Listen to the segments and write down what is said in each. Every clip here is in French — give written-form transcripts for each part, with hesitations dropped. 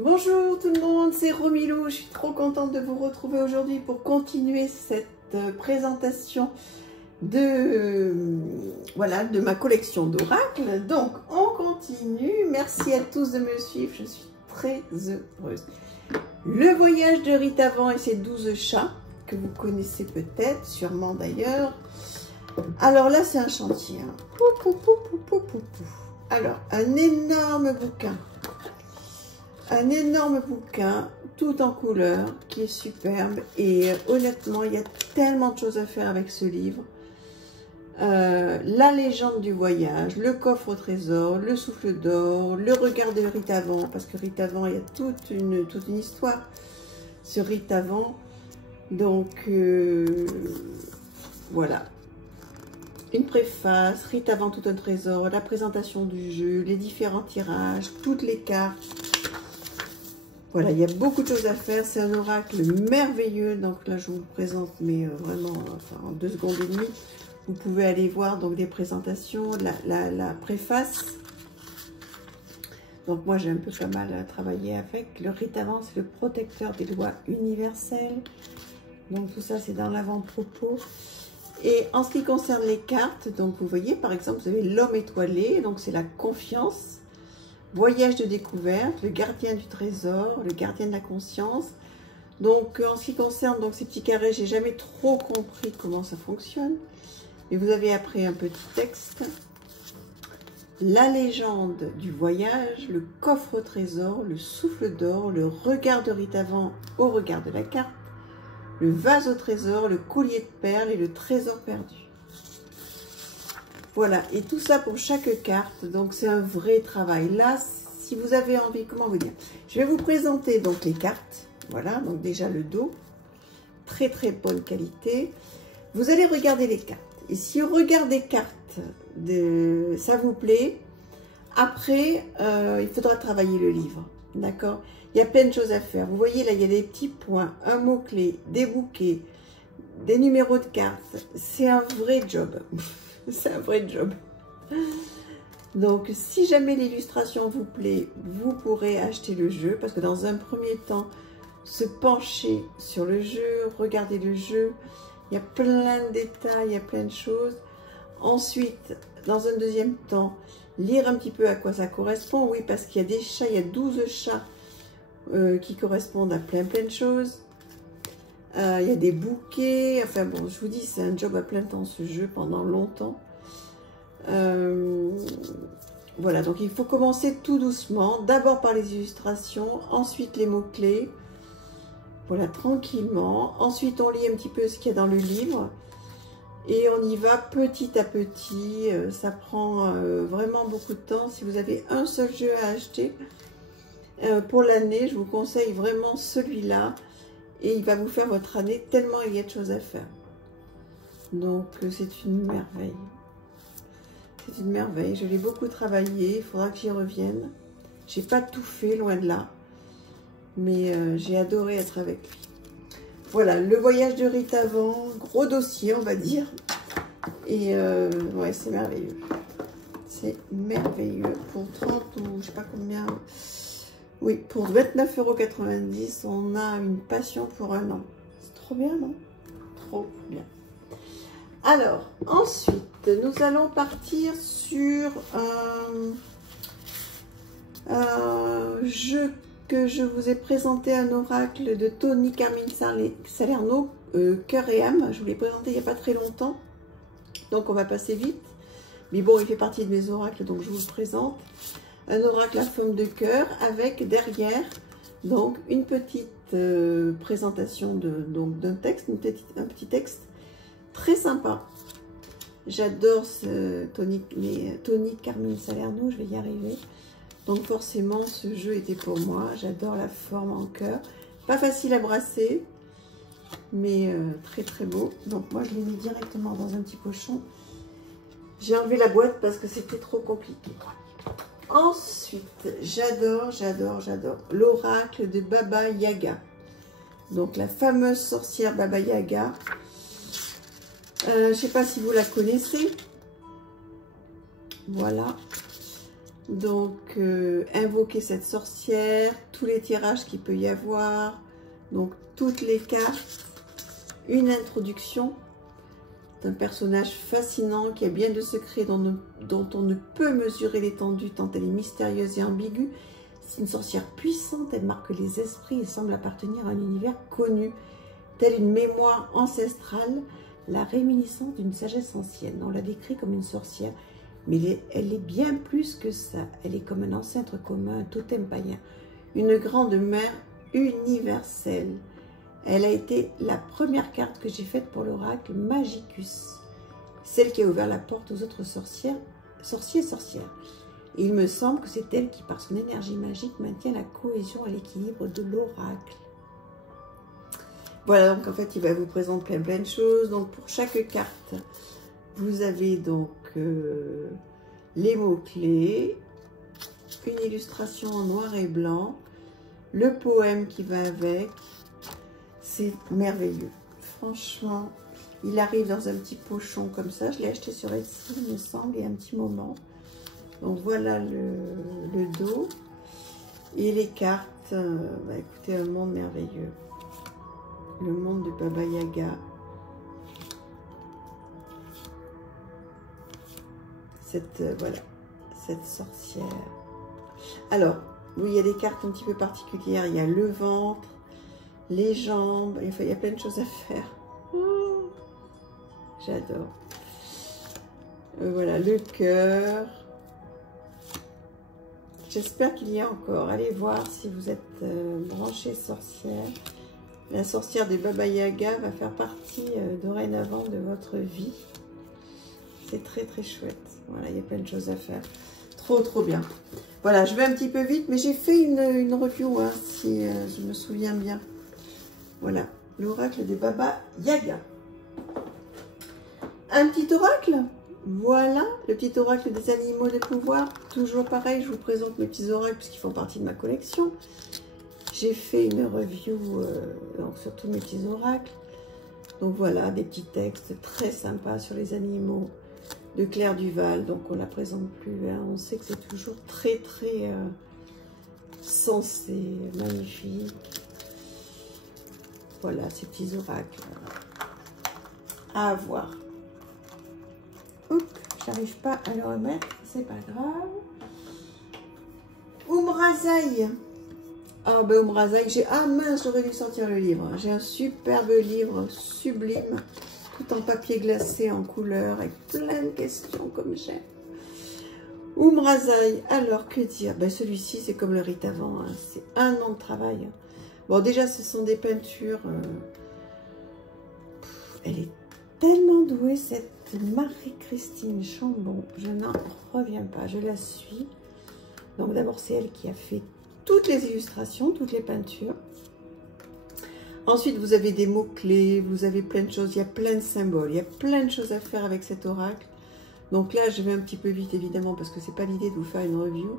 Bonjour tout le monde, c'est Romilou. Je suis trop contente de vous retrouver aujourd'hui pour continuer cette présentation de ma collection d'oracles. Donc on continue. Merci à tous de me suivre, je suis très heureuse. Le voyage de Ritavan et ses 12 chats, que vous connaissez peut-être, sûrement d'ailleurs. Alors là c'est un chantier. Alors un énorme bouquin. Un énorme bouquin, tout en couleur, qui est superbe. Et honnêtement, il y a tellement de choses à faire avec ce livre. La légende du voyage, le coffre au trésor, le souffle d'or, le regard de Ritavan, parce que Ritavan, il y a toute une histoire sur Ritavan. Donc, voilà. Une préface, Ritavan tout un trésor, la présentation du jeu, les différents tirages, toutes les cartes. Voilà, il y a beaucoup de choses à faire. C'est un oracle merveilleux. Donc là, je vous le présente, mais vraiment, enfin, en 2 secondes et demie. Vous pouvez aller voir donc des présentations, la préface. Donc moi, j'ai un peu pas mal travaillé avec. Le Ritavan, c'est le protecteur des lois universelles. Donc tout ça, c'est dans l'avant-propos. Et en ce qui concerne les cartes, donc vous voyez, par exemple, vous avez l'homme étoilé. Donc c'est la confiance. Voyage de découverte, le gardien du trésor, le gardien de la conscience. Donc, en ce qui concerne donc, ces petits carrés, j'ai jamais trop compris comment ça fonctionne. Et vous avez après un petit texte. La légende du voyage, le coffre au trésor, le souffle d'or, le regard de Ritavan au regard de la carte, le vase au trésor, le collier de perles et le trésor perdu. Voilà, et tout ça pour chaque carte, donc c'est un vrai travail. Là, si vous avez envie, comment vous dire, je vais vous présenter donc les cartes. Voilà, donc déjà le dos, très très bonne qualité. Vous allez regarder les cartes. Et si vous regardez les cartes, ça vous plaît, après, il faudra travailler le livre, d'accord? Il y a plein de choses à faire. Vous voyez, là, il y a des petits points, un mot-clé, des bouquets, des numéros de cartes. C'est un vrai job. C'est un vrai job. Donc, si jamais l'illustration vous plaît, vous pourrez acheter le jeu. Parce que dans un premier temps, se pencher sur le jeu, regarder le jeu. Il y a plein de détails, il y a plein de choses. Ensuite, dans un deuxième temps, lire un petit peu à quoi ça correspond. Oui, parce qu'il y a des chats, il y a 12 chats qui correspondent à plein de choses. Il y a des bouquets, enfin bon, je vous dis, c'est un job à plein temps ce jeu pendant longtemps. Voilà, donc il faut commencer tout doucement, d'abord par les illustrations, ensuite les mots-clés, voilà, tranquillement. Ensuite, on lit un petit peu ce qu'il y a dans le livre et on y va petit à petit. Ça prend vraiment beaucoup de temps. Si vous avez un seul jeu à acheter pour l'année, je vous conseille vraiment celui-là. Et il va vous faire votre année tellement il y a de choses à faire. Donc c'est une merveille. C'est une merveille. Je l'ai beaucoup travaillé. Il faudra que j'y revienne. J'ai pas tout fait, loin de là. Mais j'ai adoré être avec lui. Voilà, le voyage de Ritavan. Gros dossier, on va dire. Et ouais, c'est merveilleux. C'est merveilleux. Pour 30 ou je sais pas combien... Oui, pour 29,90 €, on a une passion pour un an. C'est trop bien, non? Trop bien. Alors, ensuite, nous allons partir sur un jeu que je vous ai présenté, un oracle de Tony Carmine Salerno, Cœur et âme. Je vous l'ai présenté il n'y a pas très longtemps, donc on va passer vite. Mais bon, il fait partie de mes oracles, donc je vous le présente. Un oracle à forme de cœur avec derrière donc une petite présentation d'un texte, un petit texte très sympa. J'adore ce Tony Carmine Salerno, je vais y arriver. Donc forcément ce jeu était pour moi. J'adore la forme en cœur, pas facile à brasser, mais très très beau. Donc moi je l'ai mis directement dans un petit pochon. J'ai enlevé la boîte parce que c'était trop compliqué. Ensuite, j'adore l'oracle de Baba Yaga. Donc, la fameuse sorcière Baba Yaga. Je ne sais pas si vous la connaissez. Voilà. Donc, invoquer cette sorcière, tous les tirages qu'il peut y avoir, donc toutes les cartes, une introduction d'un personnage fascinant qui a bien de secrets dont on ne peut mesurer l'étendue tant elle est mystérieuse et ambiguë. C'est une sorcière puissante, elle marque les esprits et semble appartenir à un univers connu, telle une mémoire ancestrale, la réminiscence d'une sagesse ancienne. On la décrit comme une sorcière, mais elle est bien plus que ça. Elle est comme un ancêtre commun, un totem païen, une grande mère universelle. Elle a été la première carte que j'ai faite pour l'oracle Magicus, celle qui a ouvert la porte aux autres sorciers et sorcières. Et il me semble que c'est elle qui, par son énergie magique, maintient la cohésion et l'équilibre de l'oracle. Voilà, donc en fait, il va vous présenter plein de choses. Donc pour chaque carte, vous avez donc les mots-clés, une illustration en noir et blanc, le poème qui va avec. C'est merveilleux. Franchement, il arrive dans un petit pochon comme ça. Je l'ai acheté sur Etsy, il me semble, il y a un petit moment. Donc voilà le dos. Et les cartes, écoutez, un monde merveilleux. Le monde de Baba Yaga. Voilà, cette sorcière. Alors, oui, il y a des cartes un petit peu particulières. Il y a le ventre, les jambes, il y a plein de choses à faire. J'adore. Voilà, le cœur. J'espère qu'il y a encore. Allez voir si vous êtes branché sorcière. La sorcière de Baba Yaga va faire partie dorénavant de votre vie. C'est très très chouette. Voilà, il y a plein de choses à faire. Trop trop bien. Voilà, je vais un petit peu vite, mais j'ai fait une review, hein, si je me souviens bien. Voilà, l'oracle de Baba Yaga. Un petit oracle. Voilà, le petit oracle des animaux de pouvoir. Toujours pareil, je vous présente mes petits oracles puisqu'ils font partie de ma collection. J'ai fait une review donc sur tous mes petits oracles. Donc voilà, des petits textes très sympas sur les animaux de Claire Duval. Donc on ne la présente plus, hein. On sait que c'est toujours très très sensé, magnifique. Voilà, ces petits oracles à avoir. J'arrive pas à le remettre, c'est pas grave. Umrazaï. Ah ben Umrazaï, ah mince, j'aurais dû sortir le livre. J'ai un superbe livre sublime, tout en papier glacé, en couleur, avec plein de questions comme j'aime. Umrazaï, alors que dire? Ben celui-ci, c'est comme le rite avant, hein. C'est un an de travail. Bon, déjà, ce sont des peintures. Elle est tellement douée, cette Marie-Christine Chambon. Je n'en reviens pas, je la suis. Donc d'abord, c'est elle qui a fait toutes les illustrations, toutes les peintures. Ensuite, vous avez des mots-clés, vous avez plein de choses, il y a plein de symboles, il y a plein de choses à faire avec cet oracle. Donc là, je vais un petit peu vite, évidemment, parce que c'est pas l'idée de vous faire une review.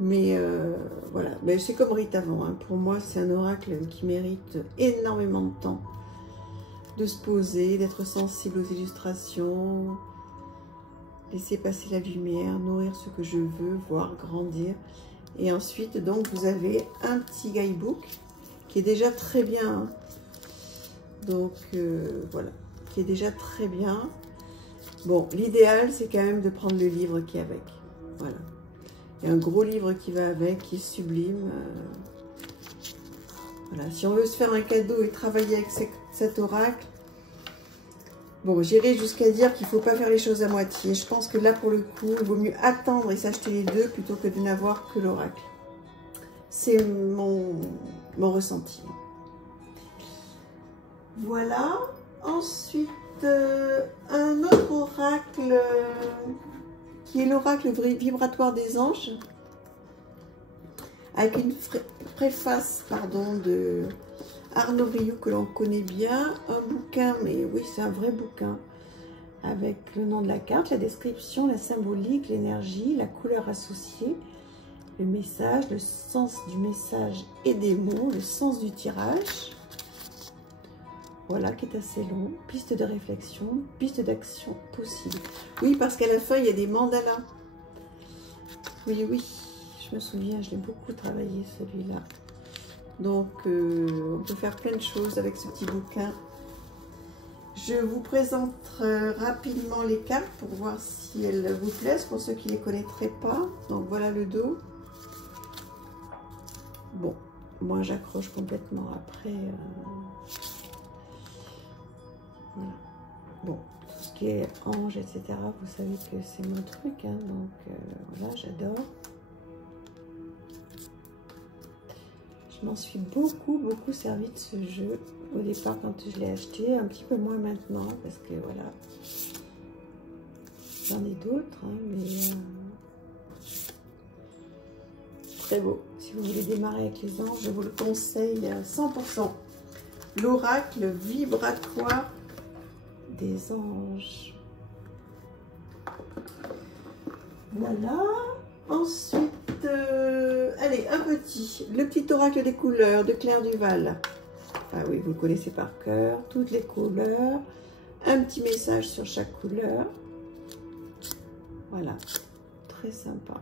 Mais voilà, ben, c'est comme rite avant, hein. Pour moi, c'est un oracle qui mérite énormément de temps. De se poser, d'être sensible aux illustrations, laisser passer la lumière, nourrir ce que je veux, voir grandir. Et ensuite, donc, vous avez un petit guidebook qui est déjà très bien. Hein. Donc, voilà, qui est déjà très bien. Bon, l'idéal, c'est quand même de prendre le livre qui est avec. Voilà. Il y a un gros livre qui va avec, qui est sublime. Voilà, si on veut se faire un cadeau et travailler avec cet oracle, bon, j'irai jusqu'à dire qu'il ne faut pas faire les choses à moitié. Je pense que là, pour le coup, il vaut mieux attendre et s'acheter les deux plutôt que de n'avoir que l'oracle. C'est mon ressenti. Voilà. Ensuite, un autre oracle qui est l'oracle vibratoire des anges, avec une préface, pardon, de Arnaud Rioux, que l'on connaît bien, un bouquin, mais oui, c'est un vrai bouquin, avec le nom de la carte, la description, la symbolique, l'énergie, la couleur associée, le message, le sens du message et des mots, le sens du tirage, voilà, qui est assez long, piste de réflexion, piste d'action possible. Oui, parce qu'à la fin, il y a des mandalas. Oui, oui, je me souviens, je l'ai beaucoup travaillé celui-là. Donc, on peut faire plein de choses avec ce petit bouquin. Je vous présente rapidement les cartes pour voir si elles vous plaisent, pour ceux qui ne les connaîtraient pas. Donc, voilà le dos. Bon, moi j'accroche complètement après. Voilà. Bon, tout ce qui est ange, etc., vous savez que c'est mon truc, hein, donc voilà, j'adore. Je m'en suis beaucoup servi de ce jeu au départ quand je l'ai acheté, un petit peu moins maintenant parce que voilà, j'en ai d'autres, hein, mais très beau. Si vous voulez démarrer avec les anges, je vous le conseille à 100%. L'oracle vibratoire des anges. Voilà. Ensuite, allez, un petit. Le petit oracle des couleurs de Claire Duval. Ah oui, vous le connaissez par cœur. Toutes les couleurs. Un petit message sur chaque couleur. Voilà. Très sympa.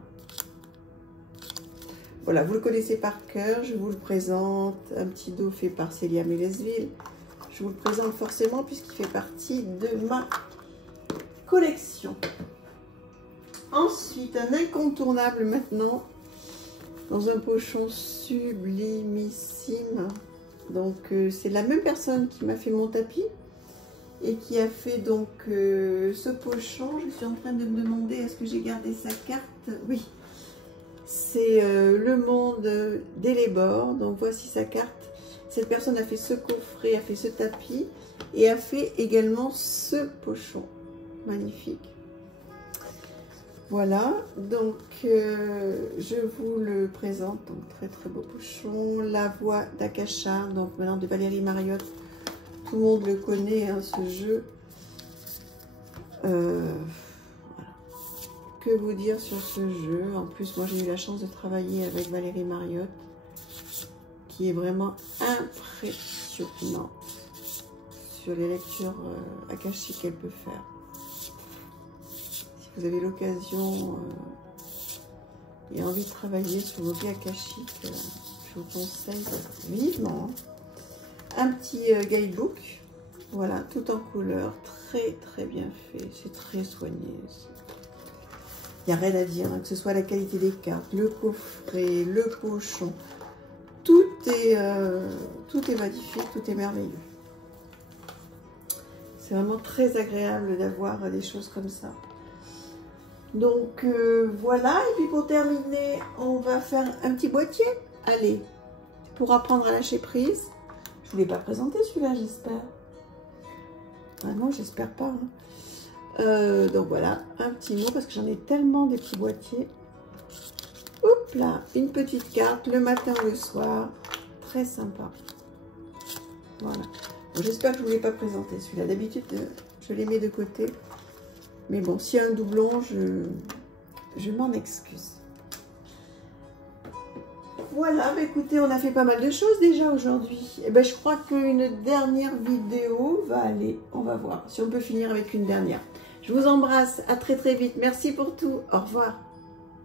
Voilà, vous le connaissez par cœur. Je vous le présente. Un petit dos fait par Célia Mélesville. Je vous le présente forcément puisqu'il fait partie de ma collection. Ensuite, un incontournable maintenant, dans un pochon sublimissime. Donc, c'est la même personne qui m'a fait mon tapis et qui a fait donc ce pochon. Je suis en train de me demander, est-ce que j'ai gardé sa carte? Oui, c'est Le Monde d'Elébor. Donc, voici sa carte. Cette personne a fait ce coffret, a fait ce tapis et a fait également ce pochon. Magnifique. Voilà, donc je vous le présente, donc très beau pochon. La Voix d'Akasha, donc maintenant de Valérie Mariotte. Tout le monde le connaît, hein, ce jeu. Voilà. Que vous dire sur ce jeu? En plus, moi j'ai eu la chance de travailler avec Valérie Mariotte, qui est vraiment impressionnante sur les lectures akashiques qu'elle peut faire. Si vous avez l'occasion et envie de travailler sur vos vies akashiques, je vous conseille vivement. Un petit guidebook, voilà, tout en couleur, très bien fait, c'est très soigné. Il n'y a rien à dire, hein, que ce soit la qualité des cartes, le coffret, le pochon, tout est magnifique, tout est merveilleux. C'est vraiment très agréable d'avoir des choses comme ça. Donc voilà, et puis pour terminer, on va faire un petit boîtier. Allez, pour apprendre à lâcher prise. Je ne vous l'ai pas présenté celui-là, j'espère. Ah non, j'espère pas. Hein. Donc voilà, un petit mot, parce que j'en ai tellement des petits boîtiers. Hop là, une petite carte, le matin ou le soir. Très sympa. Voilà. J'espère que je ne vous l'ai pas présenté celui-là. D'habitude, je les mets de côté. Mais bon, s'il y a un doublon, je m'en excuse. Voilà, bah écoutez, on a fait pas mal de choses déjà aujourd'hui. Et ben, je crois qu'une dernière vidéo va aller. On va voir si on peut finir avec une dernière. Je vous embrasse, à très vite. Merci pour tout. Au revoir.